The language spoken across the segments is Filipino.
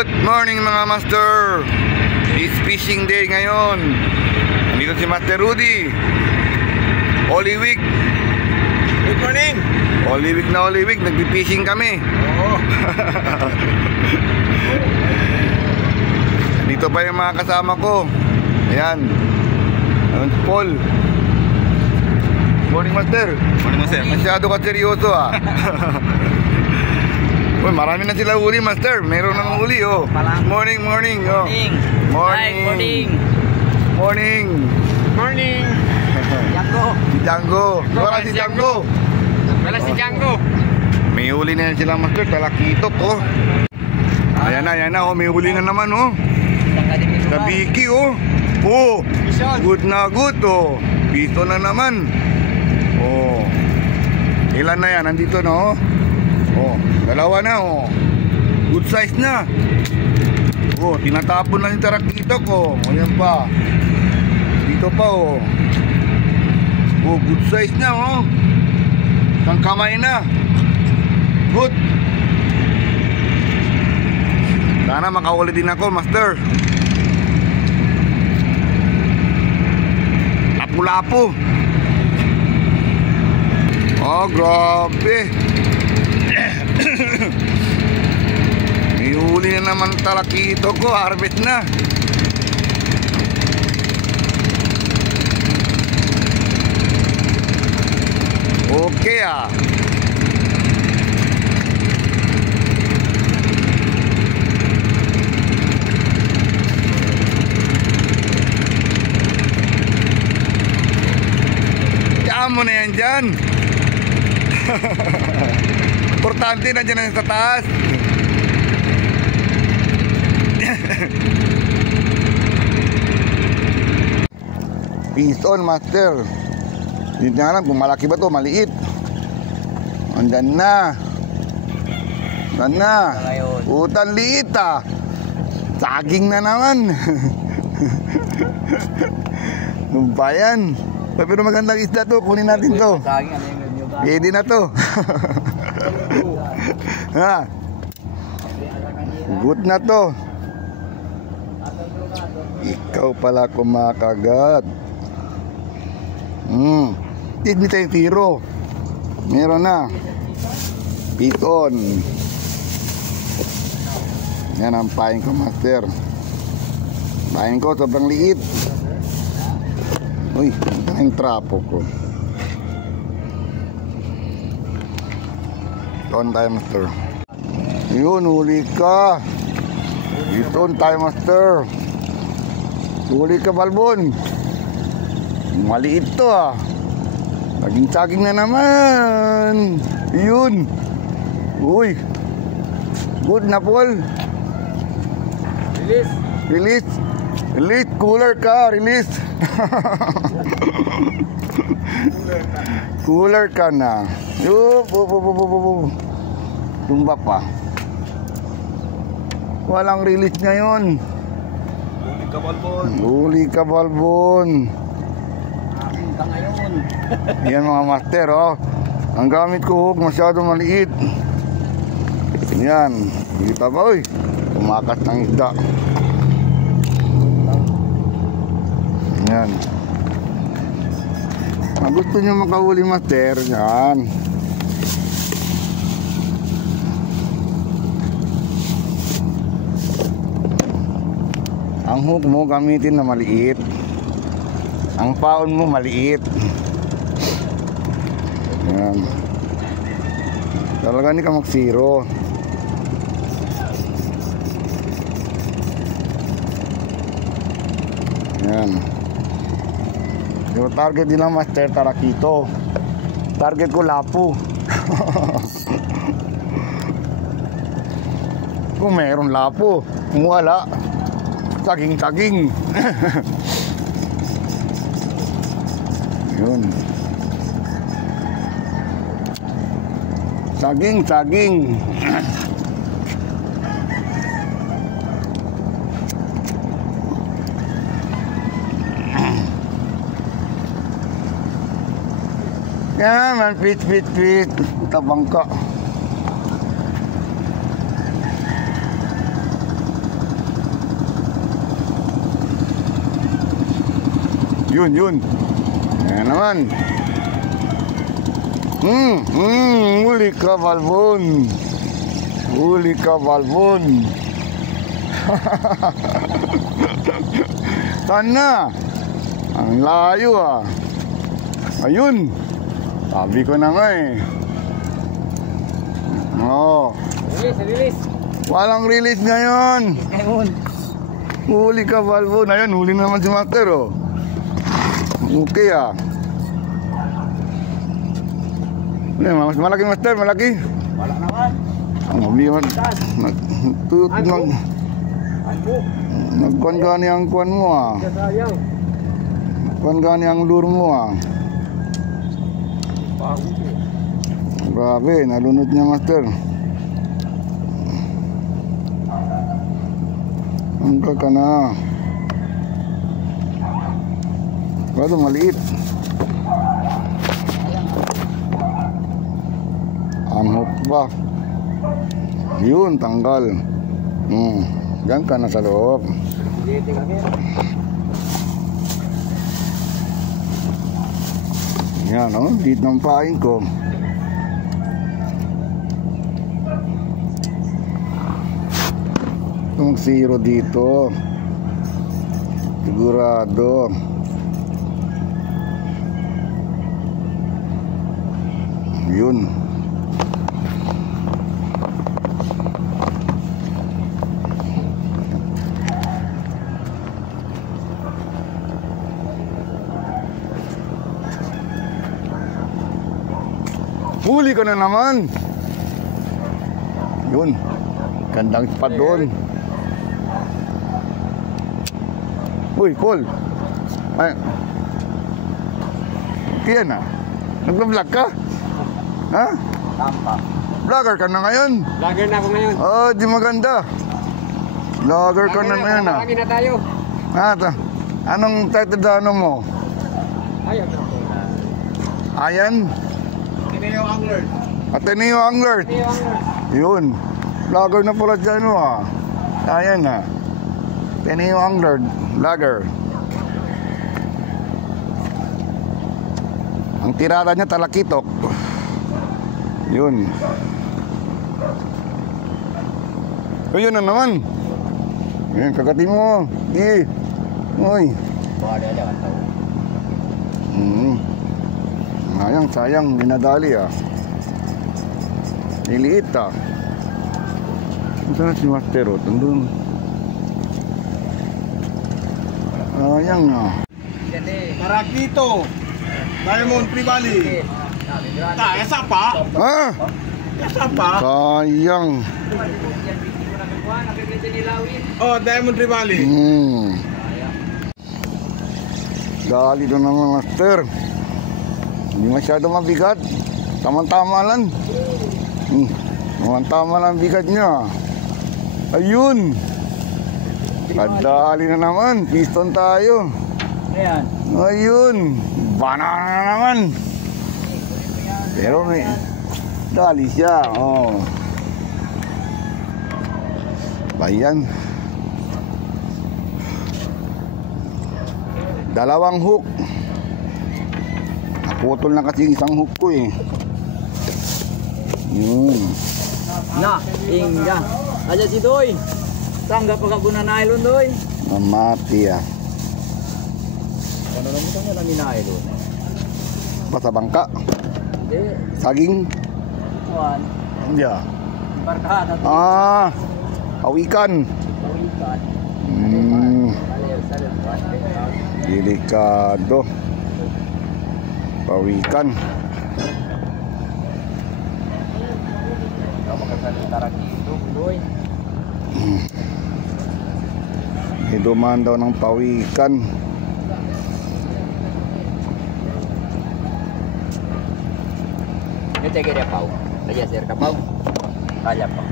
Good morning mga master. It's fishing day ngayon. Nandito si Master Rudy. Holy Week. Good morning. Holy Week, nagpi-fishing kami. Oo. Dito pa yung mga kasama ko. Ayan. Ayan si Paul. Morning Master. Morning, Master. Masyado ka seryoso ah. Uy, marami na sila uli, Master. Meron nang uli, oh. Morning, oh. Morning. Morning. Django. Si Django. Wala si Django. May uli na yan sila, Master. Talakitok, oh. Ayan na, oh. May uli na naman, oh. Sa Biki, oh. Oh, good na good, oh. Piso na naman. Oh. Ilan na yan? Nandito na, oh. Oh, dalawa na, oh. Good size na. Oh, tinatapon na yung tarakito ko. O yan pa. Dito pa, oh. Oh, good size na, oh. Isang kamay na. Good. Sana makahuli din ako, Master. Lapu-lapu. Oh, grabe. May huli na naman talakito ko. Harvest na. Okay ah. Saan mo na yan dyan? Importante na dyan sa taas. Pison, Master. Hindi na alam kung malaki ba to, maliit. Andyan na. Utan liit ah. Saging na naman. Ano ba yan? Pero magandang isda to, kunin natin to. Pwede na to. Ha? Good na to. Ikaw pala kumakagat. Hindi tayo tiro. Meron na. Piton. Yan ang pain ko, Master. Pain ko, sobrang liit. Uy, ito na yung trapo ko. Doon tayo, Master. Yun, huli ka. Doon tayo, Master. Huli ka, Balbon. Maliit to ah. Saging na naman. Yun. Uy. Good na, Paul. Release. Cooler ka. Release. Cooler ka na. Tumba pa. Walang release ngayon. Huli ka, Balbon. Yan mga Master, oh. Ang gamit ko, masyado maliit. Yan. Kita ba, uy? Tumakas ng isda. Yan. Kung gusto nyo makahuli, Master, yan. Ang hook mo gamitin na maliit. Ang paon mo maliit. Yan. Talaga hindi ka mag-zero. Yan. Yung target din lang, Master, tarakito. Target ko lapu. Kung meron lapu, kung wala, saging. Yun. Saging. Yan man, pit. Tabang ka. Yun. Ayan naman. Huli ka, Balbon. Huli ka, Balbon. Sana. Ang layo ah. Ayun. Sabi ko na nga eh. Oo. Release. Walang release ngayon. Ngayon. Huli ka, Balbon. Ayun, huli naman si Master oh. Okay ah. Mas malaki, Master, malaki. Wala naman. Ang mabiwan. Nagkuhan gani ang kuhan mo ah. Sayang. Kuhan gani ang lure mo ah. Grabe, nalunod niya, Master. Angka ka na. Bago maliit. Anhok ba? Yun, tanggal. Diyan ka na sa loob. Yan o, dito ng pain ko. Itong zero dito. Sigurado. Yun. Huli ka na naman. Yun. Gandang spot doon. Uy, Paul. Ay. Kaya na. Nag-vlog ka? Ha? Tampa. Vlogger ka na ngayon? Vlogger na ako ngayon. Oh, di maganda. Vlogger ka na ngayon ah. Lagi na tayo. Anong title na ano mo? Ayaw na. Ayan? Ateneo Angler. Ateneo Angler. Yun. Vlogger na pala dyan mo ah. Ayan na. Ateneo Angler. Vlogger. Ang tirada niya talakitok. Yun. Ayun na naman. Ayan, kagati mo. Di. Uy. Sayang, dinadali ah. Niliit ah. Saan si Master o? Tandun. Sayang ah. Marakito. Diamond Tribali. Kaya pa? Ha? Kaya pa? Sayang. Oh, Diamond Tribali. Dali doon naman, Master. Hindi masyado mabigat. Tama-tama lang. Tama-tama lang bigat niya. Ayun. Kadali na naman. Piston tayo. Ayan. Ayun. Banana na naman. Pero may dali siya. Oh. Bayan. Dalawang hook. Naputol na kasi isang hook ko eh. Na, inga. Aja si Doy. Tangga pagkaguna na ilon, Doy. Mamati ah. Ano naman kanya namin na ilon? Basta bangka. Hindi. Saging. Juan. Yeah. Barkada. Awikan. Awikan. Delikado. Pawikan. Hiduman daw ng pawikan. Ini cek dia pau. Aja sir ka pau. Kaya pa.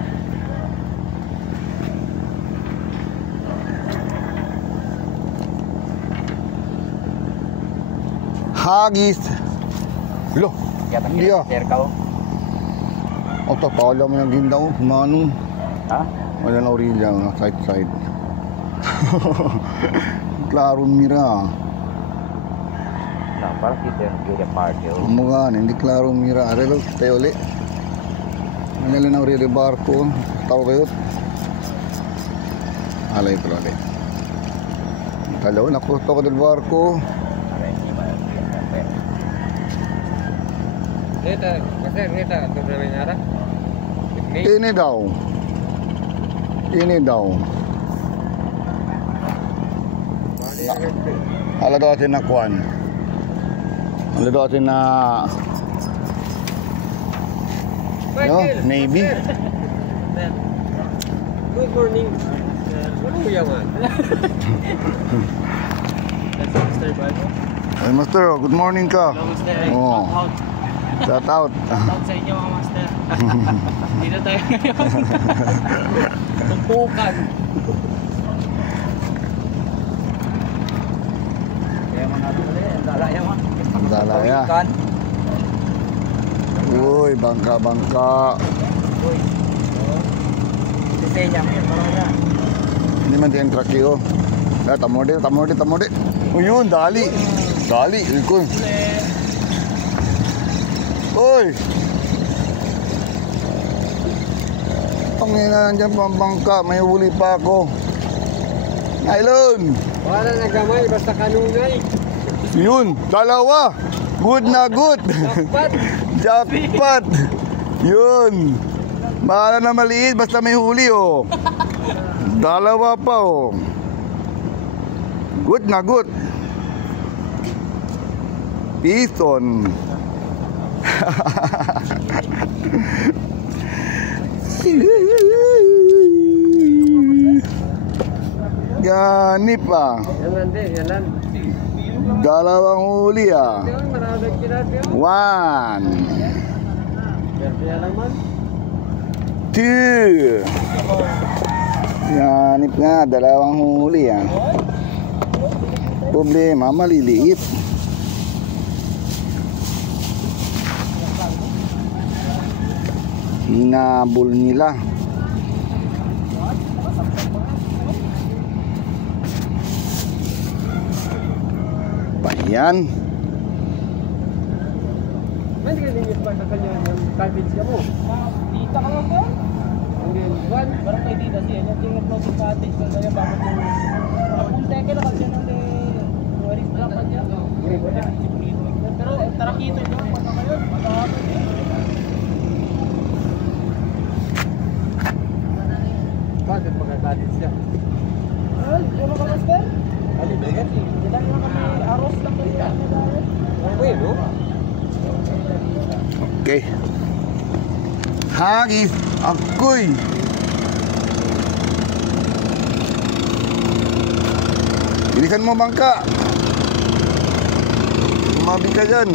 Hagis. Loh. Ya tak Dia. sir kau. Oto pala mo yung gindaw. Manong. Ha? Wala na orilla na side. Klaro mira. No, parang dito yung Julia Park yun. Umugan, hindi klaro mira. Arelo, tayo uli. Nangyali na uri barko. Tao kayo. Alay ito ulit. Kalaw, nakuto ko del barko. Ini daw. Ini daw. Ala daw atin na kuan. Ala daw atin na no, Navy. Good morning. Ano mo yaman? That's Mr. Bago. Ay, Master, good morning ka. Hello, Master. Oo. Out. Shout out. Out sa inyo, mga Master. Dito tayo ngayon. Tumpukan. Kaya mga natin ulit, ang dalaya mo. Ang dalaya. Uy, bangka-bangka. Uy. Sisenya mo yun, parang na. Hindi man tiyang truck yun. Tamodi. O yun, dali. Dali, ikon. Uy! Ang ina nandiyan pang bangka, may huli pa ako. Nylon! Wala nagamay, basta kanunay. Yun, dalawa! Good na good! Dapat. Jackpot! Yun! Bahala na maliit, basta may huli oh. Dalawa pa oh. Good na good. Piston. Gani pa. Yan lang. Dalawang huli ah. Maraming kinapyo. 1 Yan naman. 2. Ganip nga, dalawang huli ah. Problema, maliliit. Hinabol nila. Payan. Hindi ka din pa kanya yung cabbage ka mo. Dita ka lang ba? Hindi, one. Barang kay dita siya. Yung tingin mo sa cottage na kaya bakit yung... Punta ka lang kasi nang waring lang pa niya. Pero tarakito nyo. Pata kayo. Matahapon eh. Bakit magka-cottage siya? Ay, ano ka master? Ano ba yan? Hindi lang kami aros lang kami. Okay, no? Okay. Hagis, ako'y. Bilisan mo bangka. Tumabi ka dyan.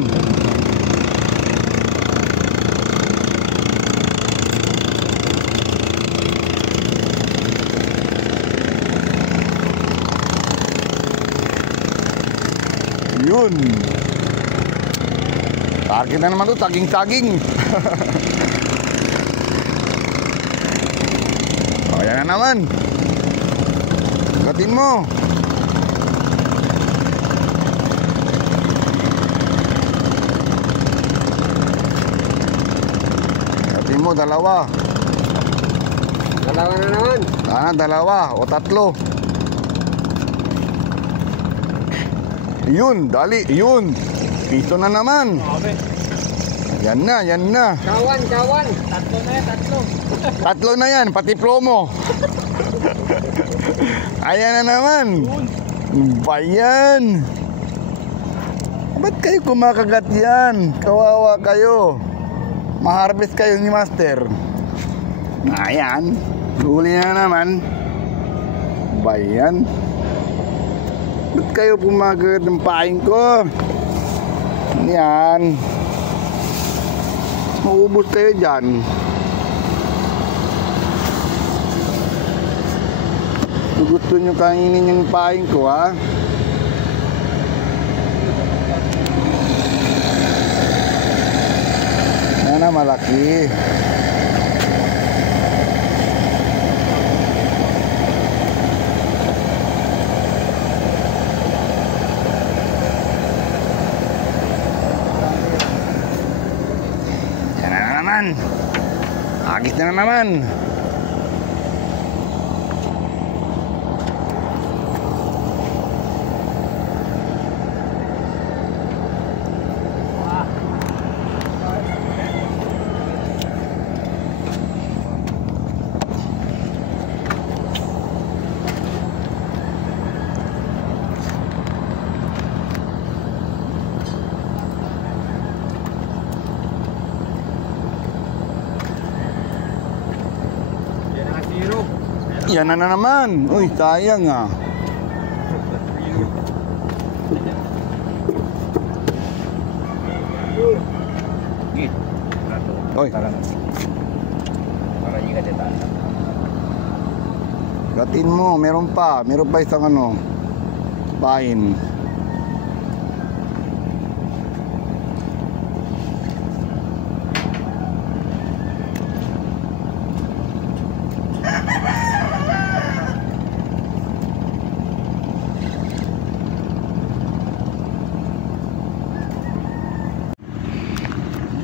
Yun. Target na naman to, taging-taging. O, yan na naman. Gatin mo. Gatin mo, dalawa. Dalawa na naman. Dalawa o tatlo. Yun, dali, yun. Piso na naman. Yan na. Kawan. Tatlo na yan, tatlo. Tatlo na yan, pati promo. Ayan na naman. Bayan. Ba't kayo kumakagat yan? Kawawa kayo. Maharbis kayo ni Master. Ayan. Huli na naman. Bayan. Ba't kayo pumagagat ng paing ko? Yan. Maubos kayo dyan. Kung gusto nyo kainin yung paing ko, ha? Yan na, malaki. Yan na naman. Yan na naman. Uy, sayang ah. Oy. Gatin mo, meron pa isang ano. Pain.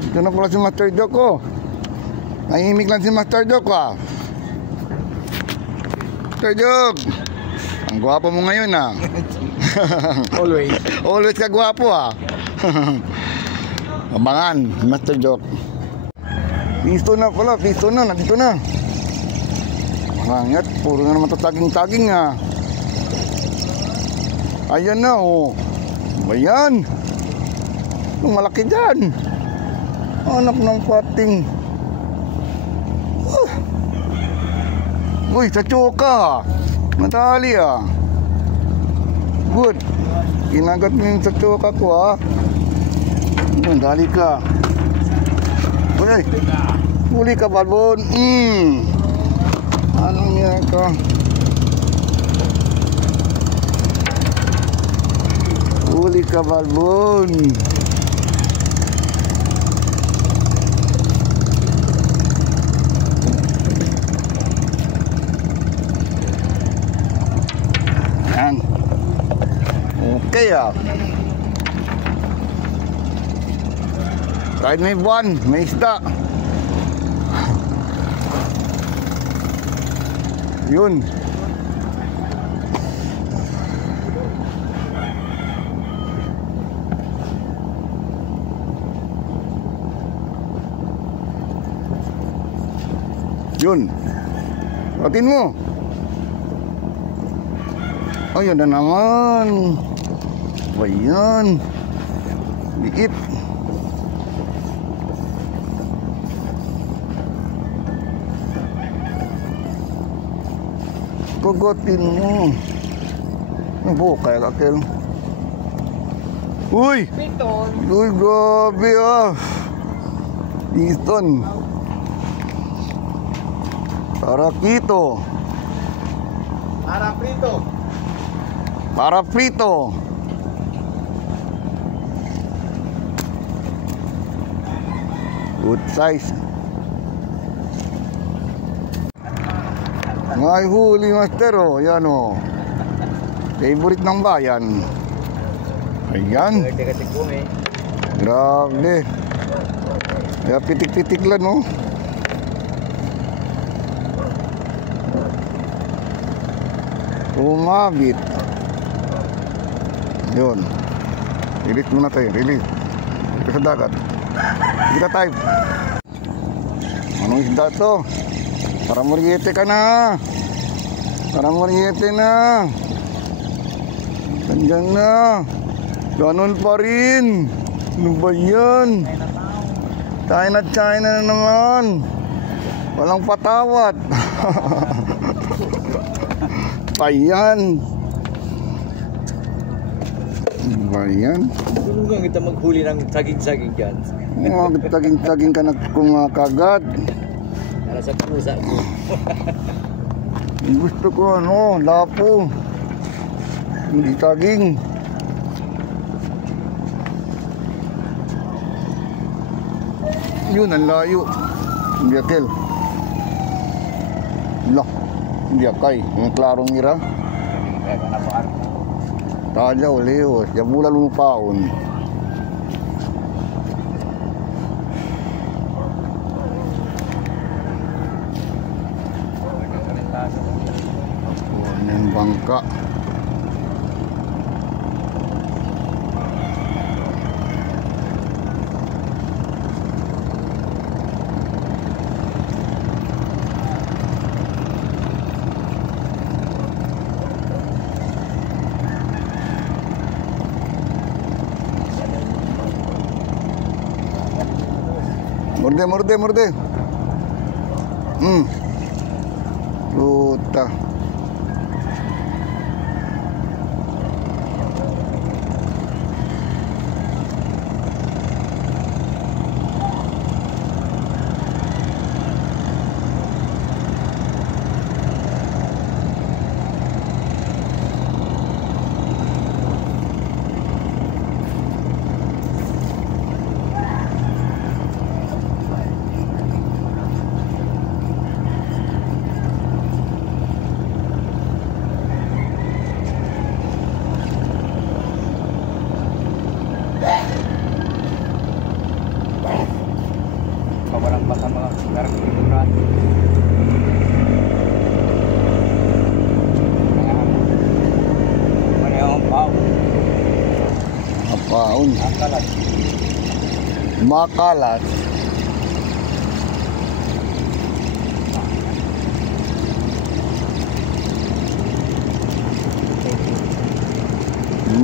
Ito na pala si Master Joke ko. Nahihimik lang si Master Joke ah. Master Joke, ang gwapo mo ngayon ah. Always. Always ka gwapo ah. Abangan, Master Joke. Pisto na pala, pisto na, nandito na. Mangat, puro na naman tataging-taging ah. Ayan na oh. Ayan. Ang malaki dyan. Anak ng pating. Uy, sa tsoka. Matali ah. Good. Ginagat mo yung sa tsoka ko ah. Dali ka. Uy, huli ka balbon. Anong niya ka? Huli ka balbon. Okay ah. Kahit may buwan, may isda. Yun. Yun. Patin mo. Oh, yun na naman. Ayan. Liit. Kugutin mo. Ang bukay kakil. Uy! Piton. Uy, grabe ah. Piston. Tarakito. Para prito. Para frito. Good size. Ngay huli master oh. Yan oh. Favorite ng bayan. Ayan. Grabe. Kaya pitik-pitik lang oh. Umabit. Yun. Release muna tayo. Release. Ito sa dagat. Kita tayo. Anong isda to? Para muriete ka na. Para muriete na. Nandiyan na. Ganon pa rin. Ano ba yan? China na naman. Walang patawat. Ayan. Ayan. Tulungan kita maghuli ng saging-saging dyan. Taging-taging ka na kumakagat. Para sa pusa mo. Gusto ko ano, lapo. Hindi taging. Yun, ang layo. Hindi akil. Lah, hindi akay. Ang klarong ngira. Tadya uliho. Siya mula lumpaon. Choka. Morde. Puta. Pawalang baka mga karang pinura. Mga ang pao. Apaon. Akalat. Makalat.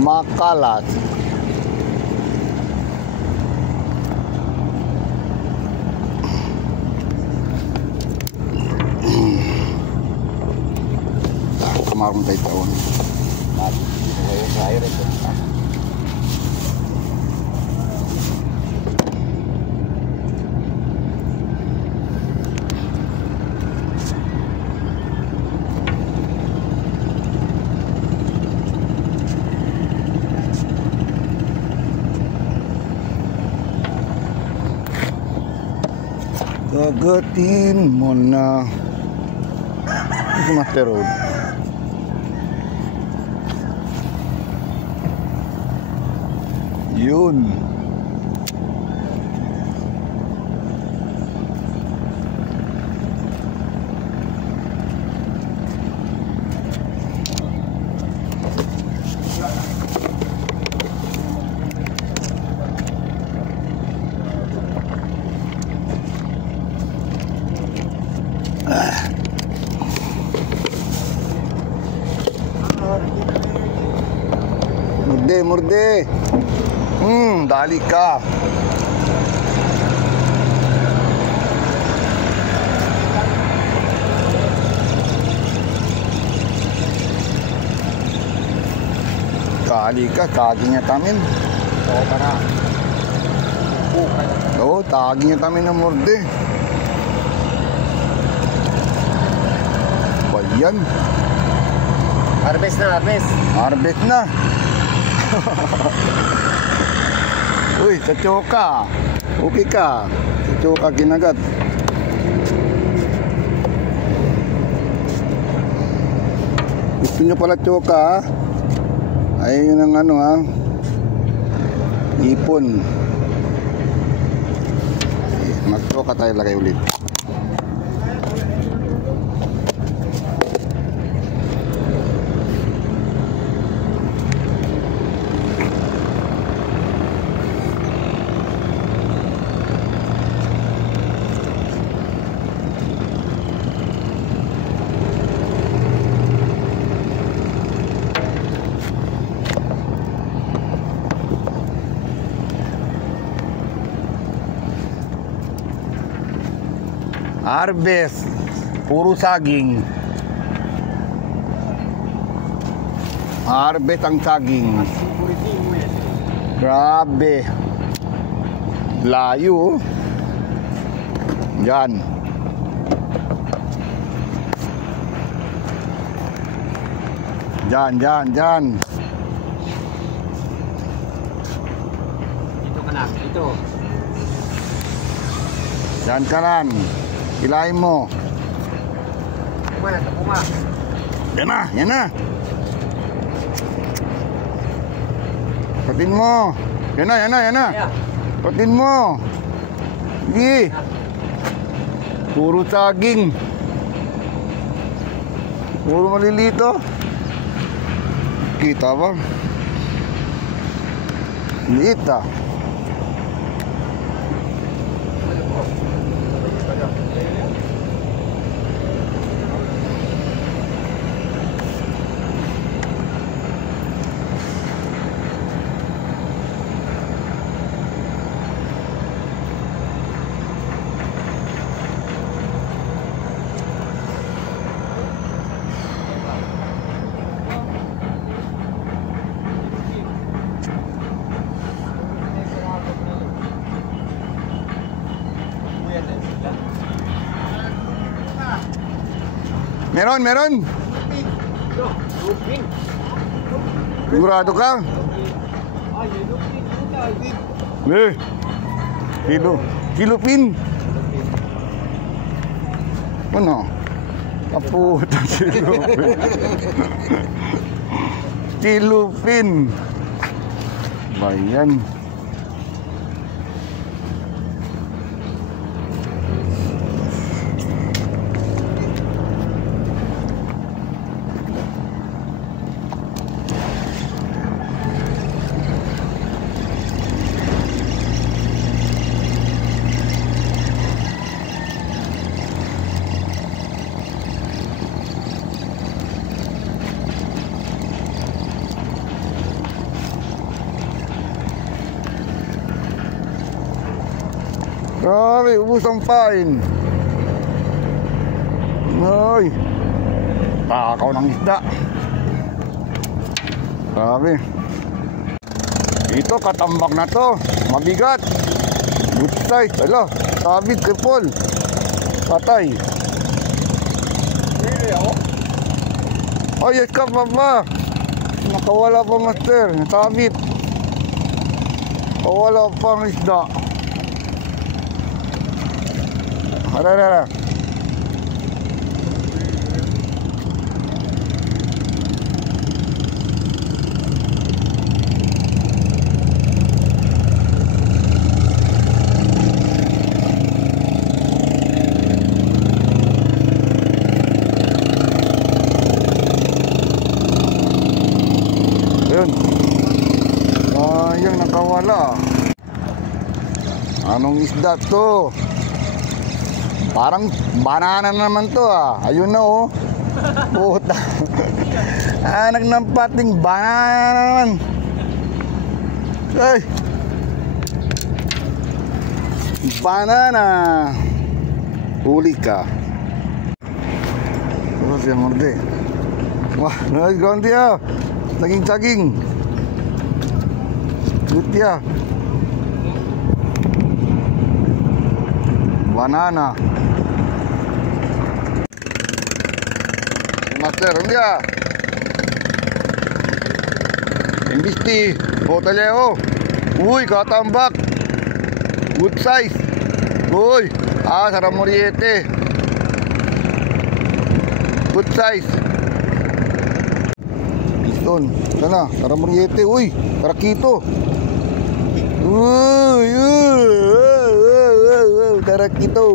Makalat. Kamarong tayo taon. Ngayon sa air ito. Kagatin mo na. Ito Master Road. Yun. Morde. Dali ka. Dali ka, tagi niya tamin. Oo, para. Oo, tagi niya tamin ng morde. Bayan. Harvest na, harvest. Arbet na. Uy, sa choka. Okay ka. Sa choka kinagat. Gusto nyo pala choka, ha? Ay, yun ang ano, ha? Ipon. Mag-choka tayo lagay ulit. Harvest. Puro saging. Harvest ang saging. Grabe. Layo. Yan. Diyan. Dito ka na, dito. Diyan ka lang. Hilahin mo. Kuma. Yan na. Patin mo. Yan na. Patin mo. Sige. Puro saging. Puro malilito. Kita ba? Liit ah. Meron. Sigurado ka? Kilupin. Ano? Kaputa kilupin. Bayan. Grabe, ubus ang pain. Ay, takaw ng isda. Grabe. Ito, katambak na to. Mabigat. Good size. Ala, sabit, tripol. Patay. Ay, yes ka pa ba? Nakawala pa, master. Sabit. Nakawala pa ang isda. Ara. Yun. Sayang nakawala. Anong isda to? Parang banana naman to ah. Ayun na oh. Puta. Ng pating banana naman. Ay. Banana. Huli ka. Terus yang morde. Wah, nice ganti ya. Saging. Good ya. Banana. Master, dia. Imbisti, Botaleo. Uy, katambak. Good size. Uy, Sara Moriete. Good size. Piston. Sana, Sara Moriete. Uy, Tarakito. Uy, Tarakito.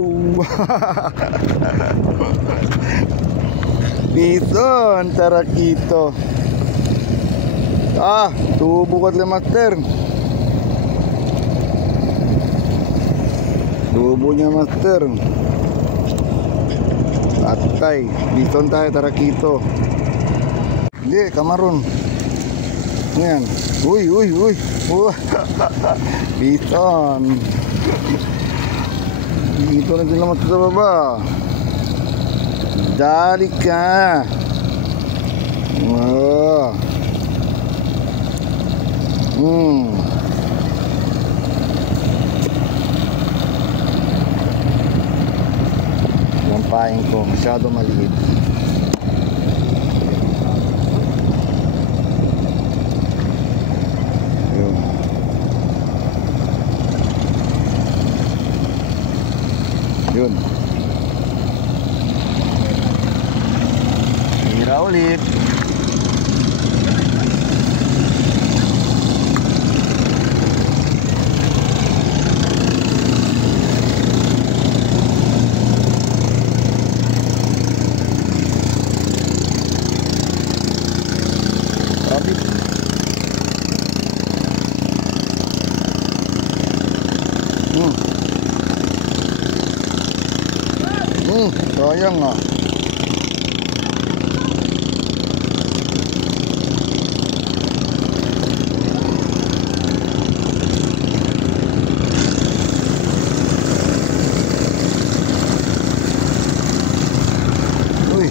Piston, Tarakito. Tubo ka master. Tubo niya master. Atay, Piston tayo, Tarakito. Hindi, kamaron. Yan. Uy. Piston. Dito na din naman sa baba. Dali ka. Oh. Yung paing ko masyado maliit. Yun. Hira ulit. Rabit. sayang ah. Uy.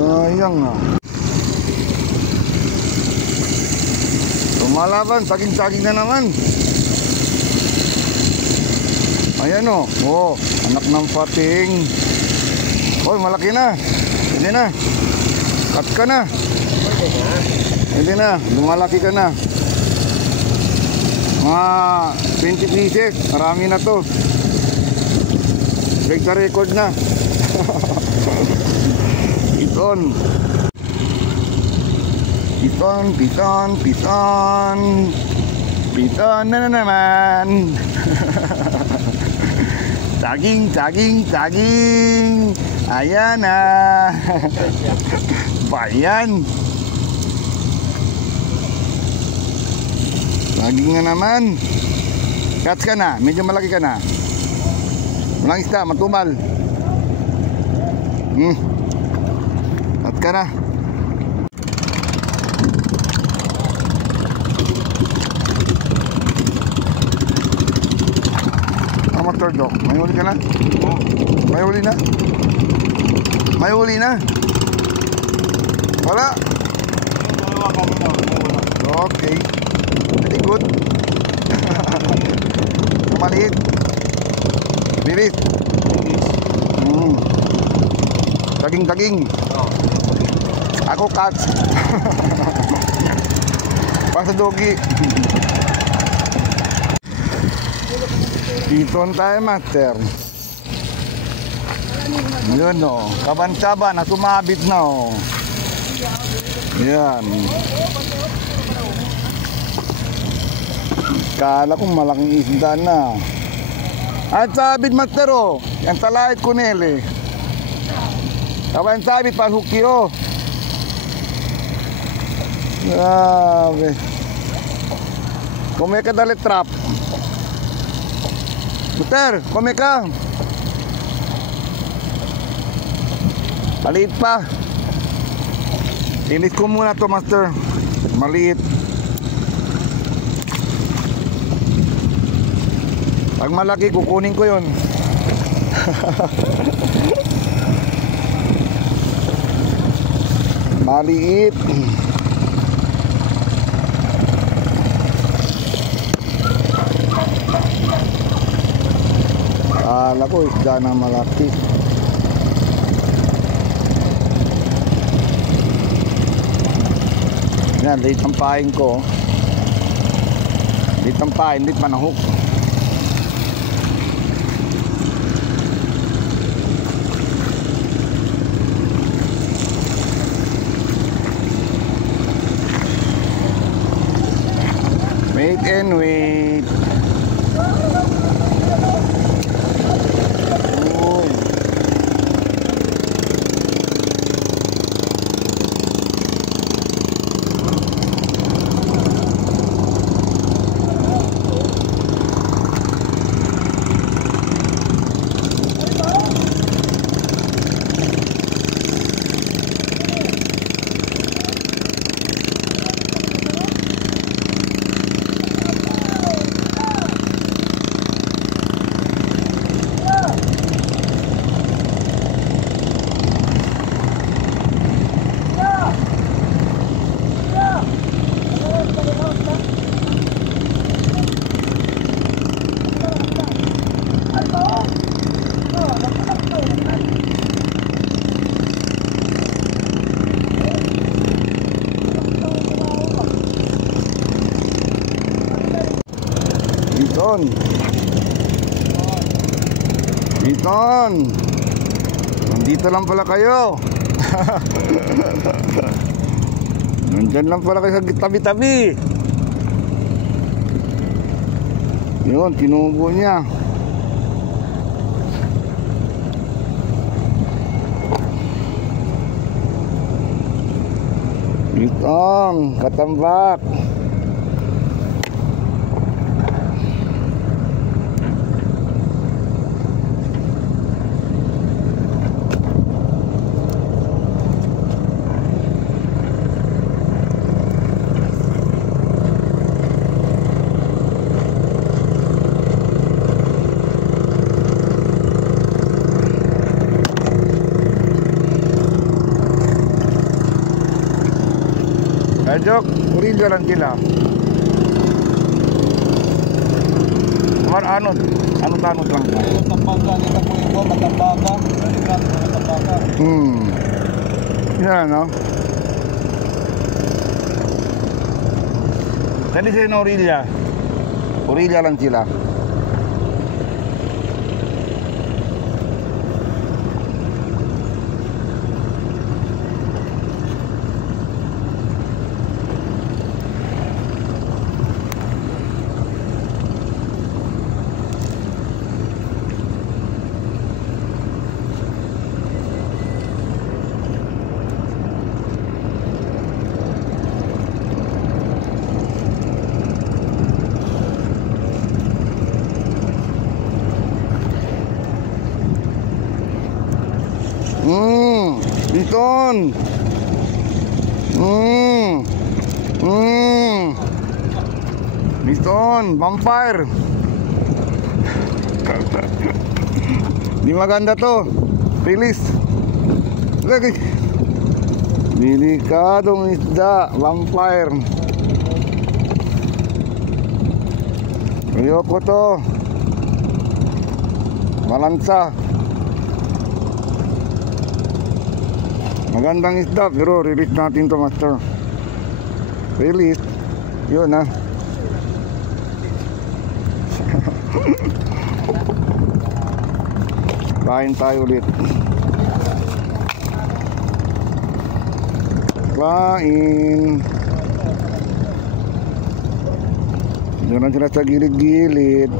Sayang ah. Lumalaban, saging-saging na naman. Ayan o. Oh, anak ng pating. Hoy, malaki na. Hindi na. Cut ka na. Hindi na. Lumalaki ka na. Mga 20 pieces. Marami na to. Break the record na. Piton. Piton, piton, piton. Piton na naman. Saging, saging, saging. Ayan na. Bayan. Saging na naman. Catch ka na. Medyo malaki ka na. Walang isda, matubal. Catch ka na. Amateur dog. May huli ka na? May huli na? May huli na? Wala? Okay. Very good. Maliit. Biris. Daging-daging. Ako catch. Pasa dogi. Piton tayo, master. Yun o. Kaban-kaban na sumabit na o. Yan. Kala kong malaking isda na. At sabit, master o. Yan talait ko nili. Kaban sabit pa huki o. Grabe. Kung may kadali trap. Master, kome ka. Maliit pa. Ilit ko muna to, master. Maliit. Pag malaki, kukunin ko yon. Maliit. Kala ko isda na malaki. Yan, late ang paing ko. Late ang paing, late manahok. Wait and wait. Piton. Piton. Nandito lang pala kayo. Nandyan lang pala kayo sa tabi-tabi. Yun, tinubo niya. Itong katambak. Jok, uri jalan sila. Anot lang. Tambaga, kita po ito, matambaga. Matambaga. Yan, no? Tadi sila na Orilla. Orilla lang sila. Bison. Bison, vampire. Di maganda to. Release. Lagi. Delikadong isda, vampire. Ayoko to. Malansa. Magandang isda pero release natin to, master. Release. Yun ha. Kain tayo ulit. Kain. Diyan sila sa gilid-gilid.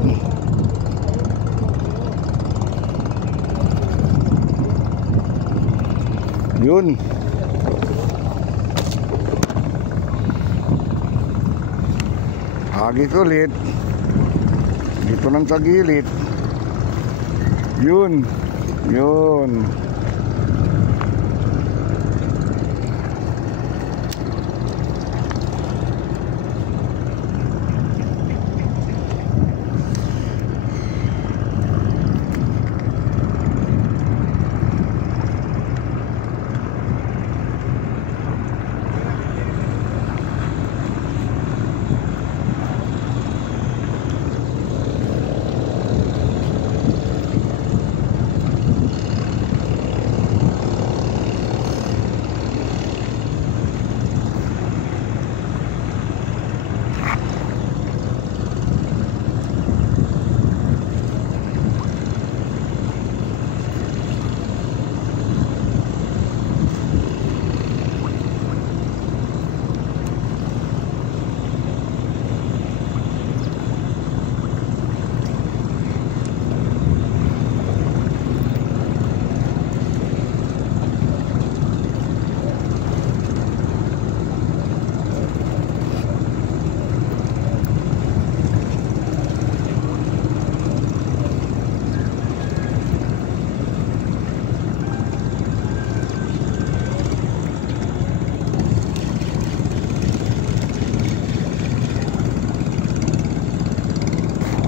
Yun. Hagis ulit. Dito lang sa gilid. Yun. Yun.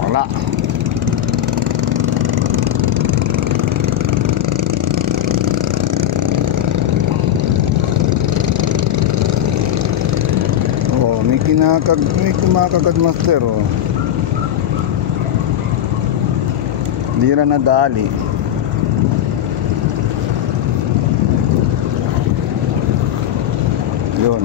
Wala. Oh, may kumakagat, master, oh. Hindi na nadali. Yun.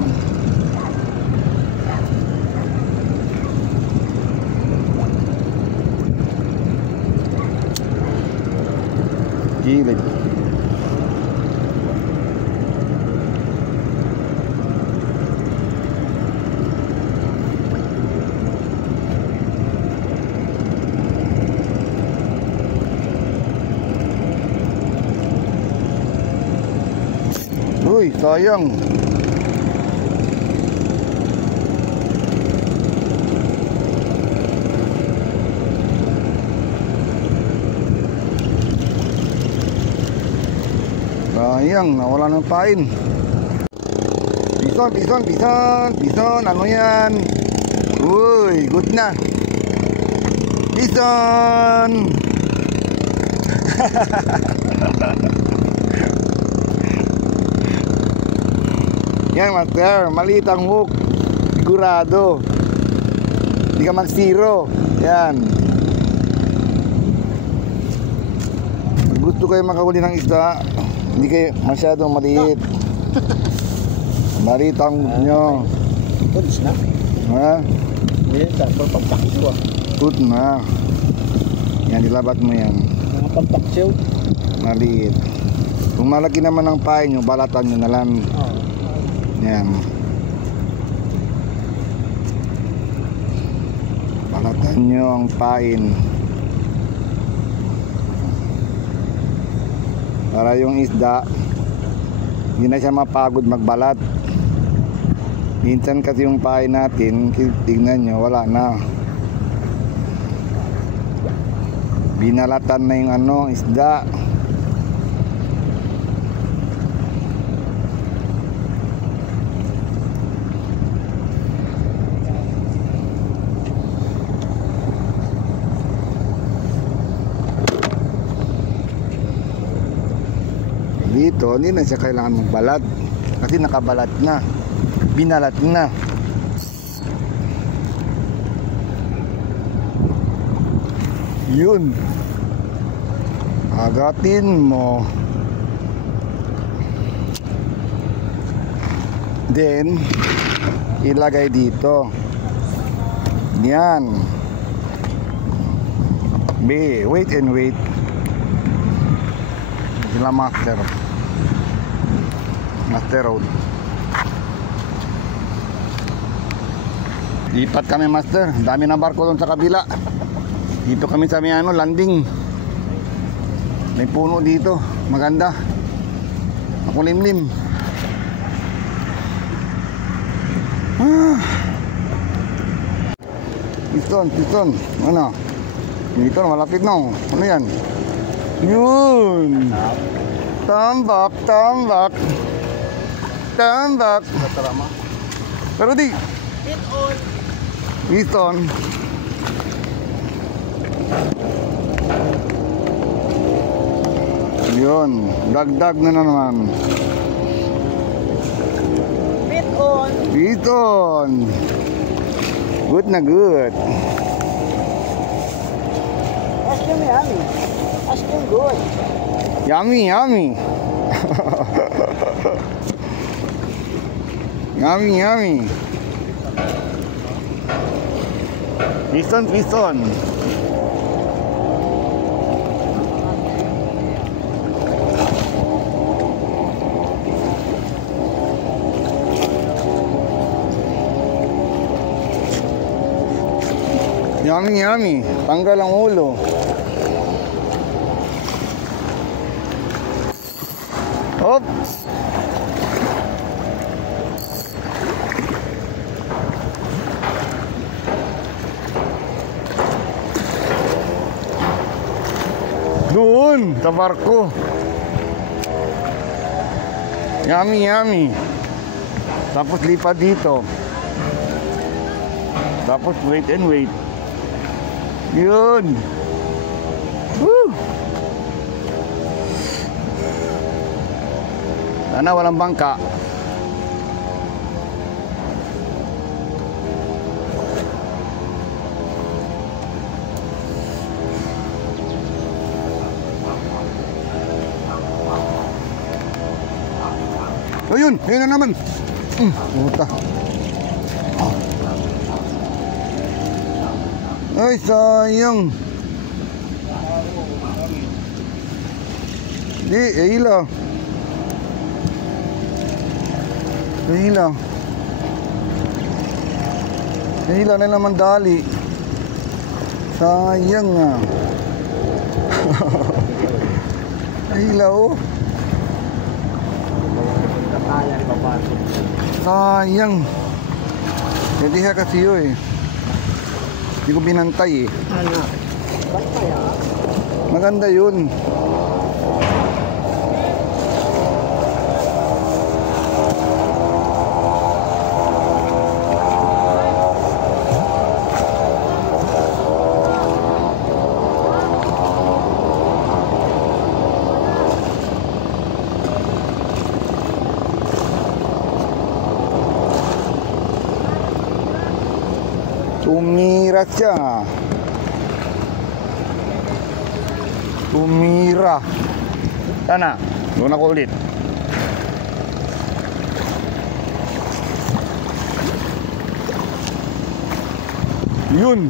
Gilid. Uy, sayang. Sayang, nawala ng pain. Bison, ano yan? Uy, good na. Bison. Yan, master, maliit ang hook. Sigurado. Hindi ka mag-zero. Yan. Gusto kayo makahuli ng isda, hindi kayo masyadong maliit. Maliit ang hook nyo. Tulis na. Ha? Yan, tapos pampaksiw. Good na. Yan, ilabat mo yan. Mga pampaksiw. Maliit. Kung malaki naman ang pain nyo, balatan nyo na lang. Oo. Yan. Balatan nyo ang pain. Para yung isda, hindi na siya mapagod magbalat. Minsan kasi yung pain natin, tignan nyo, wala na. Binalatan na yung isda. Dito, hindi na siya kailangan magbalat kasi nakabalat na, binalat na. Yun, agatin mo, then ilagay dito. Yan. Wait and wait. Sila master road. Lipat kami, master. Dami na barko doon sa kabila. Dito kami sa may landing. May puno dito. Maganda. Makulimlim. Piston. Ano? Dito, malapit na. Ano yan? Yun. Tambak. Pero di. Piston. Yun. Dagdag na naman. Piston. Good na good. Ask him yummy. Ask him good. Yummy. Yummy. Piston. Yummy. Tanggal ang ulo. Hop. Doon sa barko. Yummy. Tapos lipat dito. Tapos wait and wait. Yun. Woo! Sana walang bangka. Ayun na naman. Puta. Ay, sayang. Di, ilaw. Ilaw na naman dali. Sayang nga. Ilaw. Sayang. Hindi ka kasi yun eh. Hindi ko binantay eh. Ano? Bantay ah. Maganda yun. siya. Tumira. Sana, doon ako ulit. Yun.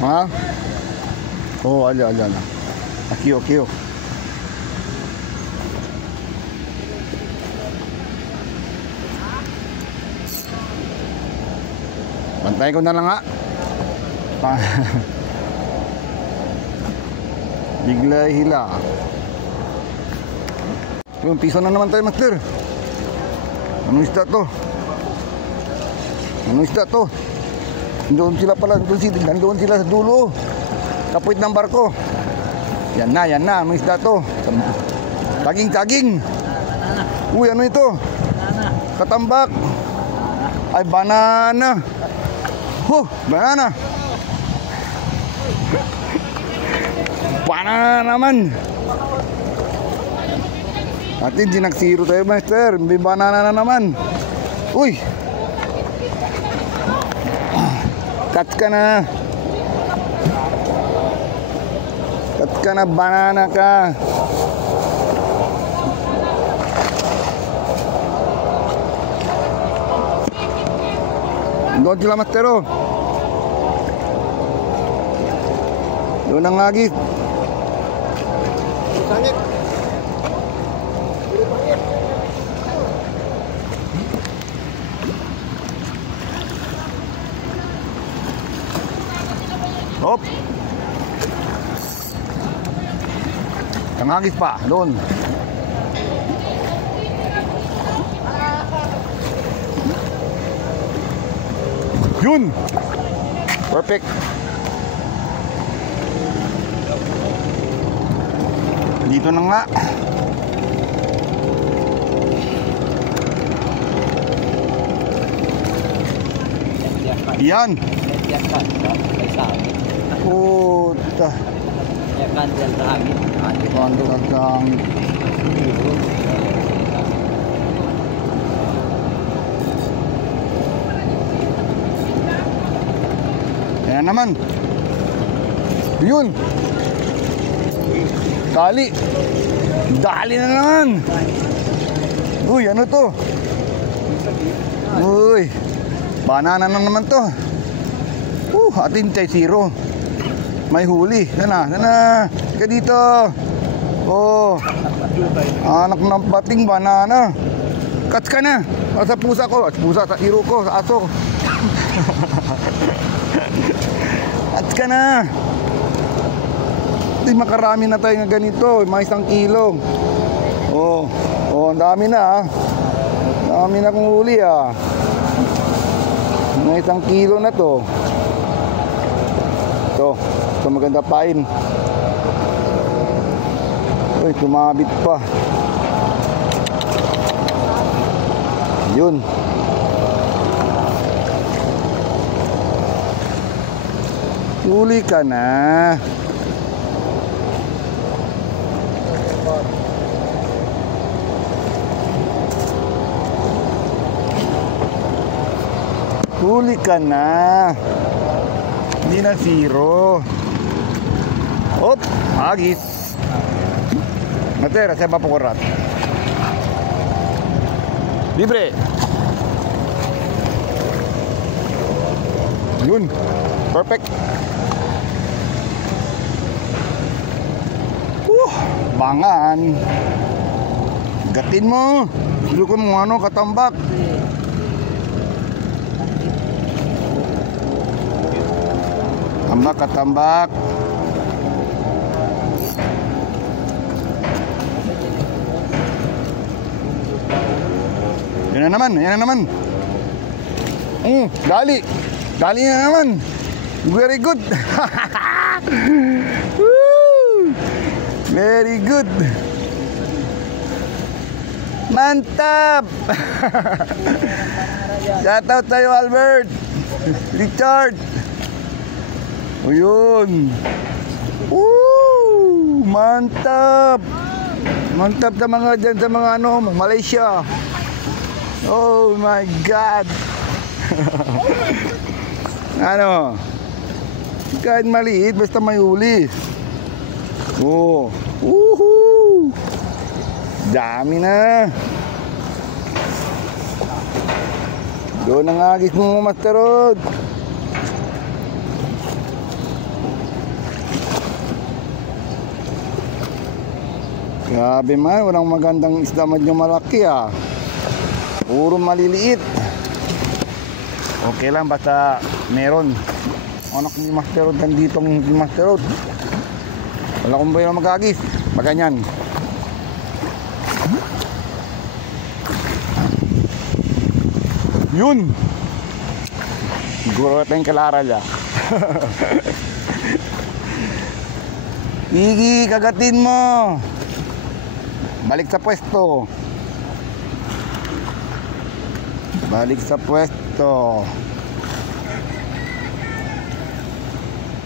Ha? Oh, ala. Akiyo. Bantayin ko na lang ha. Bigla hila. Yung pisa na naman tayo, master. Anong isda to? Doon sila pala, nandoon sila sa dulo. Kapuit ng barko. Yan na, anong isda to? Taging. Uy, ano ito? Katambak. Ay, banana. Banana. Banana naman. Atin, dinagsiro tayo, master. May banana na naman. Uy. Cut ka na. Banana ka. Doon sila, mastero. Doon ang agit. Hop. Tangagis pa, doon. Yun. Perfect. Dito na nga. Yan. Puta. Kandil ang hangin. Yan naman. Yun. Dali na naman. Uy, ano to? Uy, banana na naman to. Atin tayo zero. May huli. Sana. Ka dito. Anak ng bating banana. Cut ka na. Sa pusa ko. Sa iro ko. Sa aso. Cut ka na. Di makarami na tayo nga ganito. Mga 1 kilo. Ang dami na. Dami na kong huli Mga 1 kilo na to. Ito maganda pain. Uy, tumabit pa. Yun. Huli ka na. Huli ka na. Hindi na zero. Hop, agis. Matera, saya papakurat. Libre. Yun. Perfect. Bangan. Gatin mo. Dulu mo ano, katambak. Katambak. Yan na naman. Dali na naman. Very good. Very good. Mantap. Shout out tayo, Albert. Richard. Yun. Mantap. Mantap sa mga dyan sa mga Malaysia. Oh my God. Ano? Kahit maliit, basta may huli. Oh. Woohoo! Dami na. Doon ang agis mo, Master Rod. Grabe man, walang magandang isda medyo malaki ah. Puro maliliit. Okay lang, basta meron. Anak ni Master Rod, nandito ang Master Rod. Wala kong bayo magagis. Maganyan. Yun. Siguro tayong kalaral ah. Igi, kagatin mo. Balik sa pwesto. Balik sa pwesto.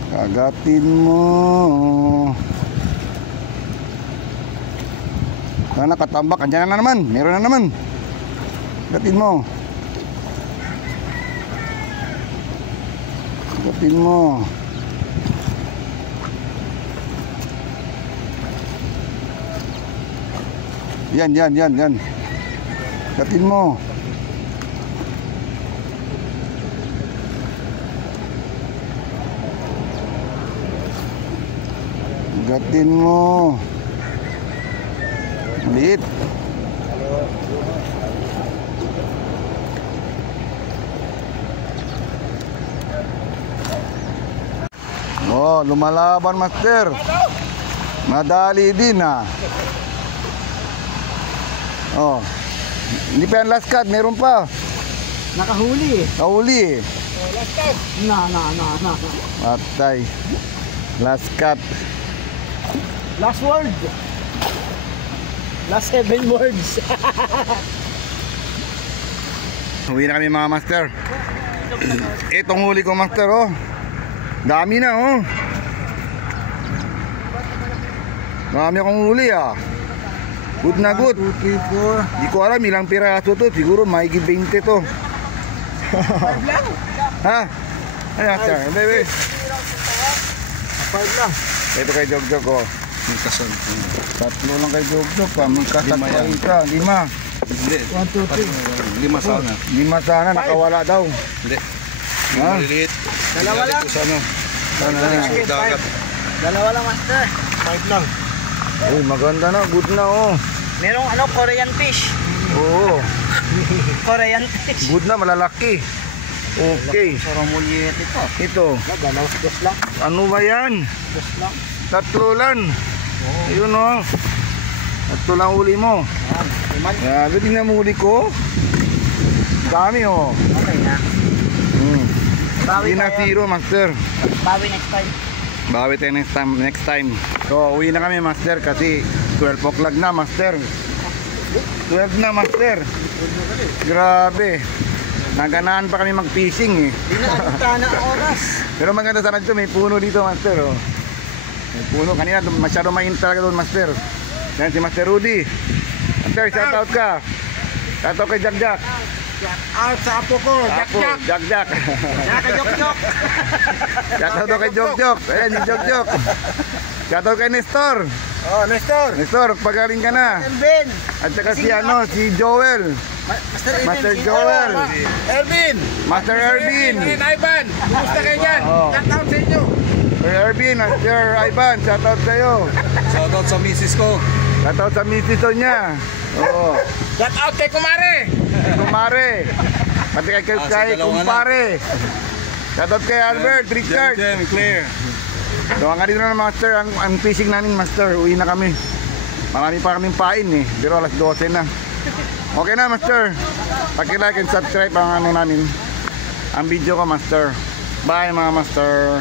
Kagatin mo. Sana katambak, andyan na naman. Meron na naman. Kagatin mo. Kagatin mo. Yan. Kagatin mo. Gatin mo. Liit. Oh, lumalaban, Master. Madali din ah. Oh. Hindi pa yan last cut, meron pa. Nakahuli eh. Kahuli eh. Last cut. Na. Patay. Last cut. Last word. Last 7 words. Uwi na kami mga Master. Itong huli ko, Master, oh. Dami na, oh. Dami akong huli ah. Good na good. 2, 3, 4. Di ko alam ilang piraso to. Siguro maigi 20 to. Ha? Ano, Master? Bebe. 5 lang. Ito kay Jogjog, oh. May kasal. Tatlo lang kay Jogjog pa. May kasatwa yan. isa. 5. Hindi. 1, 2, 3. 5 sana. 5 sana. Nakawala daw. Hindi. Ha? Maliliit. Dalawa lang. Sa ano? Sana na. Sa dagat. Dalawa lang, Master. 5 lang. Uy, maganda na. Good na, oh. Merong Korean fish. Oo. Korean fish. Good na. Malalaki. Okay. Sorong muliit ito. Ito. Galaw, 2 lang. Ano ba yan? 2 lang. Tatlo lang. Ayun, oh. Tatlo lang uli mo. Iman. Grabe, tingnan mo uli ko. Dami, oh. Okay na. Bawi Hindi na tayo. zero, Master. Bawi next time. Bawi tayo next time. So, uwi na kami, Master, kasi 12 o'clock na, Master. 12 na, Master. Grabe. Naganaan pa kami mag-fishing, eh. Hindi na alita na oras. Pero maganda sana dito, may puno dito, Master, oh. May puno. Kanina, masyado mainit talaga doon, Master. Yan si Master Rudy. Master, shoutout ka. Shoutout kay Jack. Out sa apo ko. Jack. Nakajok-jok. Shoutout kay Jok. Ayan, si Jok. Shoutout kay Nestor. Oh, Nestor. Nestor, pagaling ka na. Elvin. At saka si ano, si Joel. Master Joel. Ervin. Master Ervin. Ivan. Kumusta kayo dyan? Oo. Shoutout sa inyo. Sir Ervin, Master Ivan, shoutout sa'yo. Shoutout sa misis ko. Shoutout sa misito niya. Oo. Shoutout kay Kumare. Si Kumare. Pati kay dalawa na. Kumpare. Shoutout kay Albert, Richard. Jem, Claire. So hanggang dito na, Master, ang fishing namin, Master. Uwi na kami. Marami pa kaming pain eh. Pero alas 12 na. Okay na, Master. Paki-like and subscribe ang ano namin. Ang video ko, Master. Bye mga Master.